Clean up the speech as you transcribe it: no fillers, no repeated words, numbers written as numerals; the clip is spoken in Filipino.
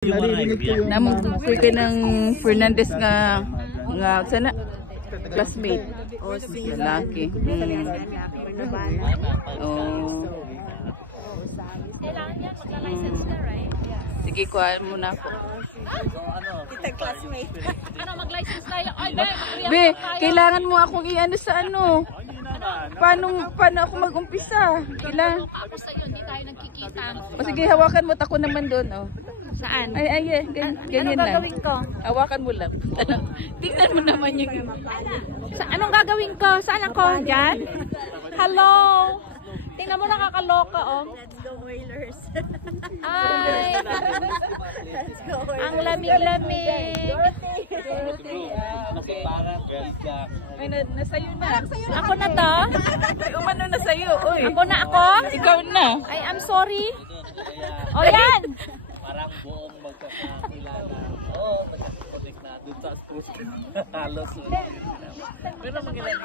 Namang tukoy ka ng Fernandez nga sana classmate. O si Lalaki. Oh. Kailangan yan, magla-license ka, right? Sige, kuhaan mo na ako. kita classmate. Ano, mag-license tayo? Ay, be, Be, kailangan mo akong i-ano sa ano. Paano ako mag-umpisa? Kailangan. ako sa'yo, hindi tayo nagkikita. O sige, hawakan mo. Tako naman doon. Oh. Saan? Ay, ganyan Ano lang. gagawin ko? Hawakan mo lang. Tingnan mo naman yung... Anong gagawin ko? Saan ako? Diyan? Hello? Tingnan mo, nakakaloka, oh. Let's go Whalers. Ay, Let's go Whalers. ang lamig-lamig. Ay, nasayo na. Ako na to? Ay, umano na sa'yo. Uy. Ako na ako? Ikaw na. Ay, I'm sorry. O yan! Parang buong magkakakilala. Oo, magkakakonek na doon sa halos. Pero mga ilan